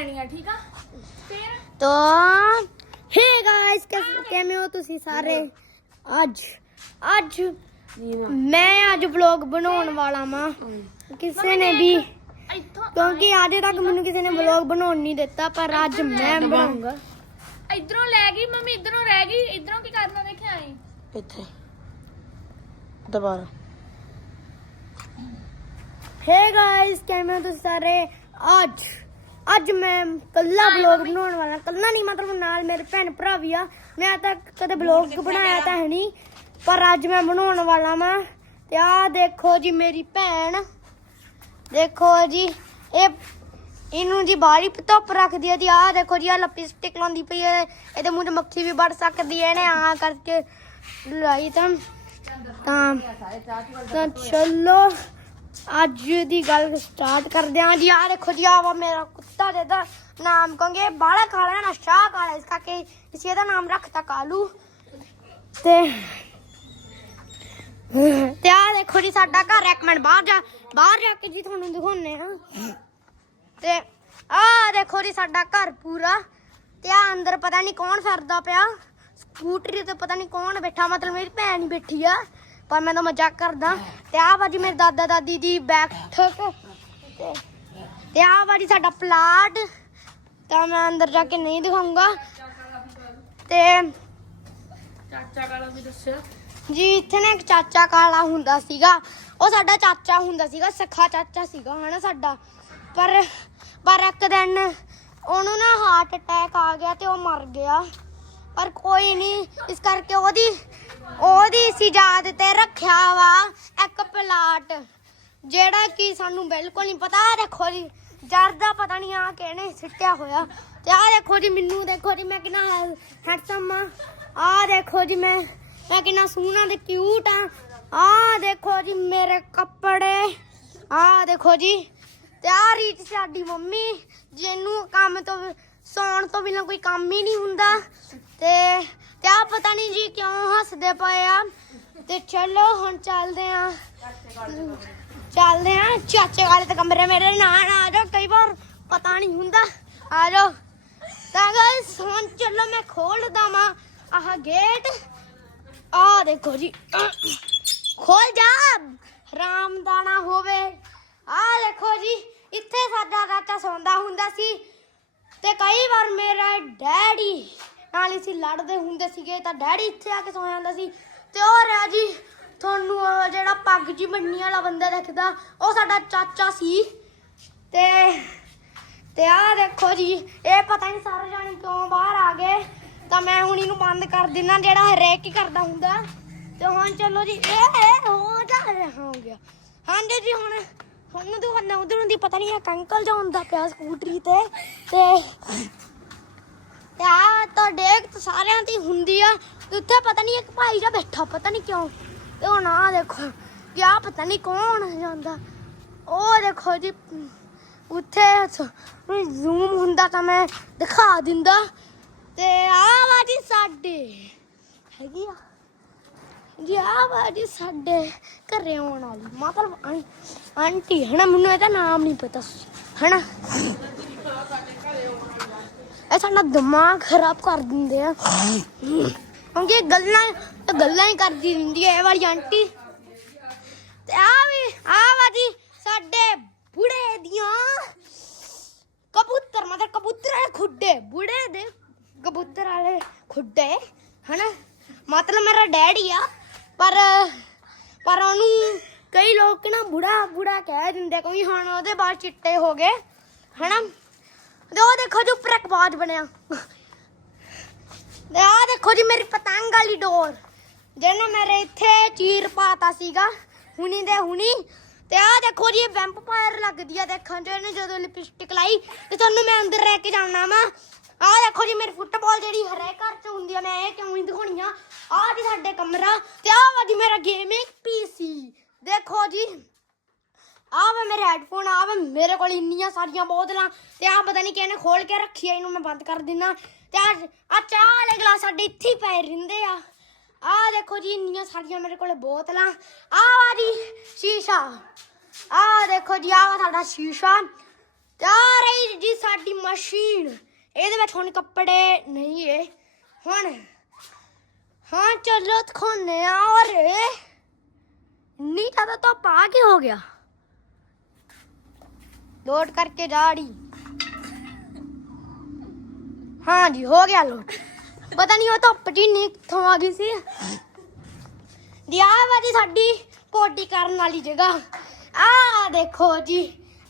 ਲੈਣੀਆਂ ਠੀਕ ਆ ਫਿਰ तो हे गाइस ਕਿਵੇਂ ਹੋ ਤੁਸੀਂ ਸਾਰੇ ਅੱਜ ਅੱਜ ਮੈਂ ਅੱਜ ਵਲੌਗ ਬਣਾਉਣ ਵਾਲਾ ਵਾਂ ਕਿਸੇ ਨੇ ਵੀ ਇੱਥੋਂ ਕਿਉਂਕਿ ਅੱਜ ਤੱਕ ਮੈਨੂੰ ਕਿਸੇ ਨੇ ਵਲੌਗ ਬਣਾਉਣ ਨਹੀਂ ਦਿੱਤਾ ਪਰ ਅੱਜ ਮੈਂ ਬਣਾਉਂਗਾ ਇਧਰੋਂ ਲੈ ਗਈ ਮੰਮੀ ਇਧਰੋਂ ਰਹਿ ਗਈ ਇਧਰੋਂ ਕੀ ਕਰਨਾ ਦੇਖਿਆ ਆਈ ਇੱਥੇ ਦੁਬਾਰਾ ਹੇ ਗਾਇਸ ਕਿਵੇਂ ਹੋ ਤੁਸੀਂ ਸਾਰੇ ਅੱਜ ਅੱਜ ਮੈਂ ਕੱਲਾ ਵਲੌਗ ਬਣਾਉਣ ਵਾਲਾ ਕੱਲਾ ਨਹੀਂ ਮਤਲਬ ਨਾਲ ਮੇਰੇ ਭੈਣ ਭਰਾ ਵੀ ਆ। ਮੈਂ ਤਾਂ ਕਦੇ ਵਲੌਗ ਬਣਾਇਆ ਤਾਂ ਹੈ ਨਹੀਂ ਪਰ ਅੱਜ ਮੈਂ ਬਣਾਉਣ ਵਾਲਾ ਵਾਂ। ਤੇ ਆਹ ਦੇਖੋ ਜੀ ਮੇਰੀ ਭੈਣ। ਦੇਖੋ ਜੀ ਇਹ ਇਹਨੂੰ ਜੀ ਬਾਹਰੀ ਧੁੱਪ ਰੱਖਦੀ ਹੈ ਜੀ। ਆਹ ਦੇਖੋ ਜੀ ਆ ਲਿਪਸਟਿਕ ਲਾਉਂਦੀ ਪਈ ਹੈ ਇਹਦੇ ਮੂੰਹ 'ਚ ਮੱਖੀ ਵੀ ਵੜ ਸਕਦੀ ਹੈ ਇਹਨੇ ਆ ਕਰਕੇ ਲਾਈ ਤਾਂ। ਤਾਂ ਤਾਂ ਚਲੋ ਅੱਜ ਦੀ ਗੱਲ ਸਟਾਰਟ ਕਰਦੇ ਹਾਂ ਜੀ। ਆ ਦੇਖੋ ਜੀ ਆ ਵਾ ਮੇਰਾ ਕੁੱਤਾ ਜਿਹਦਾ ਨਾਮ ਕਹਾਂਗੇ ਬਾਲਾ ਕਾਲਾ ਨਾ, ਸ਼ਾਹ ਕਾਲਾ, ਇਸ ਕਰਕੇ ਇਸੇ ਇਹਦਾ ਨਾਮ ਰੱਖਤਾ ਕਾਲੂ। ਤੇ ਤੇ ਆ ਦੇਖੋ ਜੀ, ਸਾਡਾ ਘਰ ਇੱਕ ਮਿੰਟ, ਬਾਹਰ ਜਾ ਬਾਹਰ ਜਾ ਕੇ ਜੀ ਤੁਹਾਨੂੰ ਦਿਖਾਉਣੇ ਆ ਤੇ ਆ ਦੇਖੋ ਜੀ, ਸਾਡਾ ਘਰ ਪੂਰਾ। ਤੇ ਆ ਅੰਦਰ ਪਤਾ ਨਹੀਂ ਕੌਣ ਫਿਰਦਾ ਪਿਆ। ਸਕੂਟਰੀ ਤੇ ਪਤਾ ਨਹੀਂ ਕੌਣ ਬੈਠਾ, ਮਤਲਬ ਮੇਰੀ ਭੈਣ ਹੀ ਬੈਠੀ ਆ, ਪਰ ਮੈਂ ਤਾਂ ਮਜ਼ਾਕ ਕਰਦਾ। ਤੇ ਆ ਭਾਜੀ, ਮੇਰੇ ਦਾਦਾ ਦਾਦੀ ਦੀ ਬੈਠਕ। ਤੇ ਤੇ ਆ ਬਾਜੀ ਸਾਡਾ ਪਲਾਟ ਤਾਂ ਮੈਂ ਅੰਦਰ ਜਾ ਕੇ ਨਹੀਂ ਦਿਖਾਉਂਗਾ ਤੇ ਚਾਚਾ ਕਾਲਾ ਵੀ ਦੱਸਿਆ। ਜੀ ਇੱਥੇ ਨਾ ਇੱਕ ਚਾਚਾ ਕਾਲਾ ਹੁੰਦਾ ਸੀਗਾ। ਉਹ ਸਾਡਾ ਚਾਚਾ ਹੁੰਦਾ ਸੀਗਾ ਸਖਾ ਚਾਚਾ ਸੀਗਾ ਹਨਾ ਸਾਡਾ। ਪਰ ਪਰ ਇੱਕ ਦਿਨ ਉਹਨੂੰ ਨਾ ਹਾਰਟ ਅਟੈਕ ਆ ਗਿਆ ਤੇ ਉਹ ਮਰ ਗਿਆ। ਪਰ ਕੋਈ ਨਹੀਂ ਇਸ ਕਰਕੇ ਉਹਦੀ ਉਹਦੀ ਸੀ ਯਾਦ ਤੇ ਰੱਖਿਆ ਵਾ ਇੱਕ ਪਲਾਟ। ਜਿਹੜਾ ਕਿ ਸਾਨੂੰ ਬਿਲਕੁਲ ਨਹੀਂ ਪਤਾ ਆਹ ਦੇਖੋ ਜੀ। ਜਰ ਪਤਾ ਨਹੀਂ ਆ ਕਿਹਨੇ ਸਿੱਟਿਆ ਹੋਇਆ। ਤੇ ਆਹ ਦੇਖੋ ਜੀ ਮੈਨੂੰ, ਦੇਖੋ ਜੀ ਮੈਂ ਕਿੰਨਾ ਹੈਂਡਸਮ ਆ। ਆਹ ਦੇਖੋ ਜੀ ਮੈਂ ਮੈਂ ਕਿੰਨਾ ਸੋਹਣਾ ਤੇ ਕਿਊਟ ਆ। ਆਹ ਦੇਖੋ ਜੀ ਮੇਰੇ ਕੱਪੜੇ। ਆਹ ਦੇਖੋ ਜੀ, ਤੇ ਆਹ ਰੀਤ ਸਾਡੀ ਮੰਮੀ, ਜਿਹਨੂੰ ਕੰਮ ਤੋਂ ਸੌਣ ਤੋਂ ਬਿਨਾਂ ਕੋਈ ਕੰਮ ਹੀ ਨਹੀਂ ਹੁੰਦਾ। ਤੇ ਤੇ ਆ ਪਤਾ ਨਹੀਂ ਜੀ ਕਿਉਂ ਹੱਸਦੇ ਪਏ ਆ। ਤੇ ਚਲੋ ਹੁਣ ਚੱਲਦੇ ਆ। ਚੱਲਦੇ ਆ। ਚਾਚੇ ਵਾਲੇ ਤੇ ਕਮਰੇ ਮੇਰੇ ਨਾਲ ਆ ਜਾਓ, ਕਈ ਵਾਰ ਪਤਾ ਨਹੀਂ ਹੁੰਦਾ। ਆ ਜਾਓ। ਤਾਂ ਗਾਇਸ, ਹੁਣ ਚਲੋ ਮੈਂ ਖੋਲ ਦਵਾਂ ਆਹ ਗੇਟ ਆ ਦੇਖੋ ਜੀ। ਖੋਲ ਜਾ। ਰਾਮਦਾਨਾ ਹੋਵੇ। ਆ ਦੇਖੋ ਜੀ, ਇੱਥੇ ਸਾਡਾ ਚਾਚਾ ਸੌਂਦਾ ਹੁੰਦਾ ਸੀ। ਤੇ ਕਈ ਵਾਰ ਮੇਰਾ ਡੈਡੀ ਨਾਲ ਅਸੀਂ ਲੜਦੇ ਹੁੰਦੇ ਸੀਗੇ, ਤਾਂ ਡੈਡੀ ਇੱਥੇ ਆ ਕੇ ਸੌ ਜਾਂਦਾ ਸੀ। ਤੇ ਉਹ ਰਿਹਾ ਜੀ ਤੁਹਾਨੂੰ ਉਹ ਜਿਹੜਾ ਪੱਗ ਜੀ ਬੰਨੀ ਵਾਲਾ ਬੰਦਾ ਦਿਖਦਾ, ਉਹ ਸਾਡਾ ਚਾਚਾ ਸੀ। ਤੇ ਤੇ ਆਹ ਦੇਖੋ ਜੀ, ਇਹ ਪਤਾ ਨਹੀਂ ਸਾਰੇ ਜਾਣੇ ਕਿਉਂ ਬਾਹਰ ਆ ਗਏ। ਤਾਂ ਮੈਂ ਹੁਣ ਇਹਨੂੰ ਬੰਦ ਕਰ ਦਿੰਨਾ, ਜਿਹੜਾ ਹਰੇਕ ਹੀ ਕਰਦਾ ਹੁੰਦਾ। ਤੇ ਹੁਣ ਚਲੋ ਜੀ, ਇਹ ਇਹ ਹੋ ਜਾ ਰਿਹਾ ਹੋ ਗਿਆ। ਹਾਂਜੀ ਜੀ, ਹੁਣ ਹੁਣ ਤੋਂ ਹੁਣ ਉਧਰੋਂ ਦੀ ਪਤਾ ਨਹੀਂ ਇੱਕ ਅੰਕਲ ਜਾਂਦਾ ਪਿਆ ਸਕੂਟਰੀ ਤੇ ਤੇ ਤੇ ਆ ਤੁਹਾਡੇ ਸਾਰਿਆਂ ਦੀ ਹੁੰਦੀ ਆ, ਤੇ ਉੱਥੇ ਪਤਾ ਨਹੀਂ ਇੱਕ ਭਾਈ ਜਾ ਬੈਠਾ, ਪਤਾ ਨਹੀਂ ਕਿਉਂ। ਤੇ ਹੁਣ ਆ ਦੇਖੋ ਕਿ ਪਤਾ ਨਹੀਂ ਕੌਣ ਜਾਂਦਾ। ਉਹ ਦੇਖੋ ਜੀ ਉੱਥੇ ਜ਼ੂਮ ਹੁੰਦਾ ਤਾਂ ਮੈਂ ਦਿਖਾ ਦਿੰਦਾ। ਤੇ ਆ ਵਾਜੀ ਸਾਡੇ ਹੈਗੀ ਆ। ਜੀ ਆ ਵਾਜੀ ਸਾਡੇ ਘਰੇ ਆਉਣ ਵਾਲੀ ਮਤਲਬ ਆਂਟੀ ਹਨਾ? ਮੈਨੂੰ ਇਹਦਾ ਨਾਮ ਨਹੀਂ ਪਤਾ। ਸੀ, ਹਨਾ? ਇਹ ਸਾਡਾ ਦਿਮਾਗ ਖਰਾਬ ਕਰ ਦਿੰਦੇ ਆ। ਕਿਉਂਕਿ ਗੱਲਾਂ ਗੱਲਾਂ ਹੀ ਕਰਦੀ ਰਹਿੰਦੀ ਹੈ, ਇਹ ਵਾਲੀ ਆਂਟੀ। ਤੇ ਆ ਵੀ ਆ ਵਾਜੀ ਸਾਡੇ ਬੁੜੇ ਦੀਆਂ ਕਬੂਤਰ, ਮਤਲਬ ਕਬੂਤਰ ਵਾਲੇ ਖੁੱਡੇ, ਬੁੜੇ ਦੇ ਕਬੂਤਰ ਵਾਲੇ ਖੁੱਡੇ, ਹਨਾ? ਮਤਲਬ ਮੇਰਾ ਡੈਡੀ ਆ, ਪਰ ਪਰ ਉਹਨੂੰ ਕਈ ਲੋਕ ਨਾ ਬੁੜਾ ਬੁੜਾ ਕਹਿ ਦਿੰਦੇ ਕੋਈ ਹੁਣ ਉਹਦੇ ਬਾਲ ਚਿੱਟੇ ਹੋ ਗਏ, ਹਨਾ? ਤੇ ਉਹ ਦੇਖੋ ਜੀ, ਉੱਪਰ ਇੱਕ ਬਾਜ ਬਣਿਆ। ਆ ਦੇਖੋ ਜੀ, ਮੇਰੀ ਪਤੰਗ ਵਾਲੀ ਡੋਰ। ਜਿਹਨੇ ਮੇਰੇ ਇੱਥੇ ਚੀਰ ਪਾਤਾ ਸੀਗਾ, ਹੁਣੀ ਦੇ ਹੁਣੀ। ਤੇ ਆ ਦੇਖੋ ਜੀ ਵੈਂਪਾਇਰ ਲੱਗਦੀ ਆ ਦੇਖਣ ਚ, ਇਹਨੇ ਜਦੋਂ ਲਿਪਸਟਿਕ ਲਾਈ ਤੇ ਤੁਹਾਨੂੰ ਮੈਂ ਅੰਦਰ ਰਹਿ ਕੇ ਜਾਣਾ ਵਾ। ਆ ਦੇਖੋ ਜੀ, ਮੇਰੀ ਫੁੱਟਬਾਲ ਜਿਹੜੀ ਹਰੇਕ ਘਰ ਚ ਹੁੰਦੀ ਆ, ਮੈਂ ਇਹ ਕਿਉਂ ਨਹੀਂ ਦਿਖਾਉਣੀ ਆ। ਆ ਜੀ ਸਾਡੇ ਕਮਰਾ, ਤੇ ਆ ਵਾ ਜੀ ਮੇਰਾ ਗੇਮਿੰਗ ਪੀਸੀ ਦੇਖੋ ਜੀ ਆ ਵੇ ਮੇਰੇ ਹੈੱਡਫੋਨ ਆ ਵੇ ਮੇਰੇ ਕੋਲ ਇੰਨੀਆਂ ਸਾਰੀਆਂ ਬੋਤਲਾਂ, ਤੇ ਆਹ ਪਤਾ ਨਹੀਂ ਕਿਹਨੇ ਖੋਲ ਕੇ ਰੱਖੀ ਆ ਇਹਨੂੰ ਮੈਂ ਬੰਦ ਕਰ ਦਿੰਨਾ। ਤੇ ਆਹ ਆ ਚਾਹ ਵਾਲੇ ਗਲਾਸ ਸਾਡੇ ਇੱਥੇ ਪਏ ਰਹਿੰਦੇ ਆ। ਆ ਦੇਖੋ ਜੀ, ਇੰਨੀਆਂ ਸਾਰੀਆਂ ਮੇਰੇ ਕੋਲੇ ਬੋਤਲਾਂ। ਆ ਵਾ ਜੀ, ਸ਼ੀਸ਼ਾ। ਆ ਦੇਖੋ ਜੀ, ਆ ਸਾਡਾ ਸ਼ੀਸ਼ਾ। ਤੇ ਆ ਰਹੀ ਜੀ ਸਾਡੀ ਮਸ਼ੀਨ। ਇਹਦੇ ਵਿੱਚ ਹੁਣ ਕੱਪੜੇ ਨਹੀਂ ਏ। ਹੁਣ ਹਾਂ ਚਲੋ ਦਿਖਾਉਂਦੇ ਆ ਔਰ ਇੰਨੀ ਜ਼ਿਆਦਾ ਤਾਂ ਪਾ ਕੇ ਹੋ ਗਿਆ? ਲੋਡ ਕਰਕੇ ਜਾੜੀ ਹਾਂ ਜੀ, ਹੋ ਗਿਆ ਲੋਡ ਪਤਾ ਨਹੀਂ ਉਹ ਧੁੱਪ ਜੀ ਨਹੀਂ ਕਿੱਥੋਂ ਆ ਗਈ ਸੀ। ਦਿਆ ਵਾਜੀ ਸਾਡੀ ਪੋਟੀ ਕਰਨ ਵਾਲੀ ਜਗ੍ਹਾ। ਆ ਦੇਖੋ ਜੀ,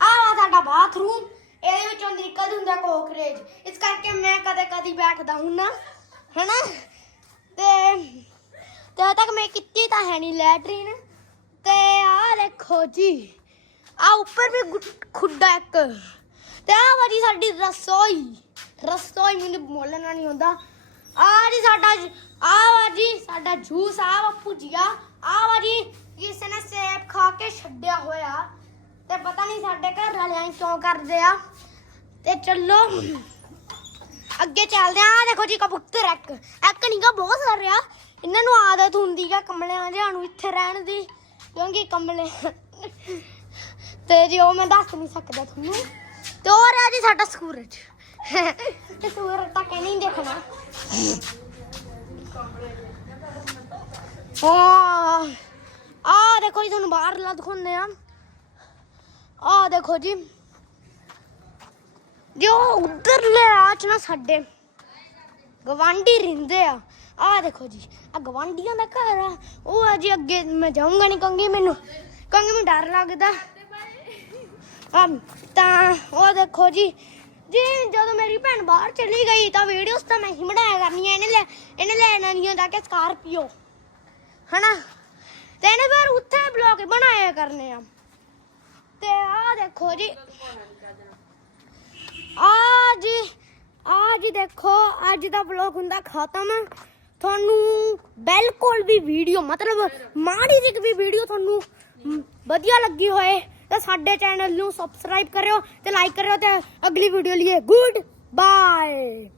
ਆਹ ਸਾਡਾ ਬਾਥਰੂਮ ਇਹਦੇ ਵਿੱਚੋਂ ਨਿਕਲ ਹੁੰਦਾ ਕੋਕਰੇਜ ਇਸ ਕਰਕੇ ਮੈਂ ਕਦੇ ਕਦੀ ਬੈਠਦਾ ਹੁੰਨਾ ਹੈਨਾ? ਤੇ ਤੇ ਤੱਕ ਮੈਂ ਕੀਤੀ ਤਾਂ ਹੈ ਨਹੀਂ ਲੈਟਰੀਨ। ਤੇ ਆ ਦੇਖੋ ਜੀ ਆ ਉੱਪਰ ਵੀ ਖੁੱਡਾ ਇੱਕ। ਤੇ ਆ ਵਾਰੀ ਸਾਡੀ ਰਸੋਈ। ਰਸੋਈ ਮੈਨੂੰ ਬੋਲਣਾ ਨਹੀਂ ਹੁੰਦਾ ਆ ਜੀ ਸਾਡਾ ਆ ਵਾਜੀ ਸਾਡਾ ਜੂਸ ਆ ਵਾ ਭੁਜੀਆ ਆ ਵਾਜੀ ਕਿਸੇ ਨੇ ਸੇਬ ਖਾ ਕੇ ਛੱਡਿਆ ਹੋਇਆ। ਤੇ ਪਤਾ ਨਹੀਂ ਸਾਡੇ ਘਰ ਵਾਲਿਆਂ ਕਿਉਂ ਕਰਦੇ ਆ। ਤੇ ਚੱਲੋ, ਅੱਗੇ ਚੱਲਦੇ ਆ ਆਹ ਦੇਖੋ ਜੀ, ਕਬੂਤਰ ਇੱਕ। ਇੱਕ ਨਹੀਂਗਾ ਬਹੁਤ ਸਾਰੇ ਆ। ਇਹਨਾਂ ਨੂੰ ਆਦਤ ਹੁੰਦੀ ਆ ਕਮਲਿਆਂ ਜਿਹਾਂ ਨੂੰ ਇੱਥੇ ਰਹਿਣ ਦੀ, ਕਿਉਂਕਿ ਕਮਲੇ ਤੇ ਜੀ, ਉਹ ਮੈਂ ਦੱਸ ਨਹੀਂ ਸਕਦਾ ਤੁਹਾਨੂੰ। ਤੇ ਹੋਰ ਆ ਜੀ ਸਾਡਾ ਸੂਰਜ। ਤੇ ਸੂਰਜ ਤਾਂ ਕਹਿੰਦੇ ਹੀ ਦੇਖਣਾ। ਆ ਦੇਖੋ ਜੀ, ਤੁਹਾਨੂੰ ਬਾਹਰ ਲਾ ਦਿਖਾਉਂਦੇ ਆ ਆ ਦੇਖੋ ਜੀ। ਜੋ ਉਧਰਲੇ ਰਾਜ ਨਾ ਸਾਡੇ, ਗਵਾਂਢੀ ਰਹਿੰਦੇ ਆ ਆ ਦੇਖੋ ਜੀ, ਆ ਗਵਾਂਢੀਆਂ ਦਾ ਘਰ ਆ। ਉਹ ਆ ਜੀ, ਅੱਗੇ ਮੈਂ ਜਾਊਂਗਾ ਨਹੀਂ ਕਹੂੰਗੀ ਮੈਨੂੰ ਕਹੂੰਗੀ ਮੈਨੂੰ ਡਰ ਲੱਗਦਾ। ਆ, ਤਾਂ ਉਹ ਦੇਖੋ ਜੀ ਜੀ ਜਦੋਂ ਮੇਰੀ ਭੈਣ ਬਾਹਰ ਚਲੀ ਗਈ ਤਾਂ ਵੀਡੀਓਸ ਤਾਂ ਮੈਂ ਹੀ ਬਣਾਇਆ ਕਰਨੀਆਂ, ਇਹਨੇ ਲੈ, ਇਹਨੇ ਲੈਣਾ ਨਹੀਂ ਹੁੰਦਾ ਕਿ ਸਕਾਰਪੀਓ ਹਨਾ? ਤੇ ਇਹਨੇ ਫਿਰ ਉੱਥੇ ਬਲੌਗ ਬਣਾਇਆ ਕਰਨੇ ਆ। ਤੇ ਆ ਦੇਖੋ ਜੀ। ਅੱਜ ਅੱਜ ਦੇਖੋ, ਅੱਜ ਦਾ ਵਲੌਗ ਹੁੰਦਾ ਖਤਮ। ਤੁਹਾਨੂੰ ਬਿਲਕੁਲ ਵੀ ਵੀਡੀਓ ਮਤਲਬ ਮਾੜੀ ਜਿਹੀ ਵੀ ਵੀਡੀਓ ਤੁਹਾਨੂੰ ਵਧੀਆ ਲੱਗੀ ਹੋਏ। ਤਾਂ ਸਾਡੇ ਚੈਨਲ ਨੂੰ ਸਬਸਕ੍ਰਾਈਬ ਕਰਿਓ ਤੇ ਲਾਈਕ ਕਰਿਓ ਤੇ ਅਗਲੀ ਵੀਡੀਓ ਲਈ ਗੁੱਡ ਬਾਏ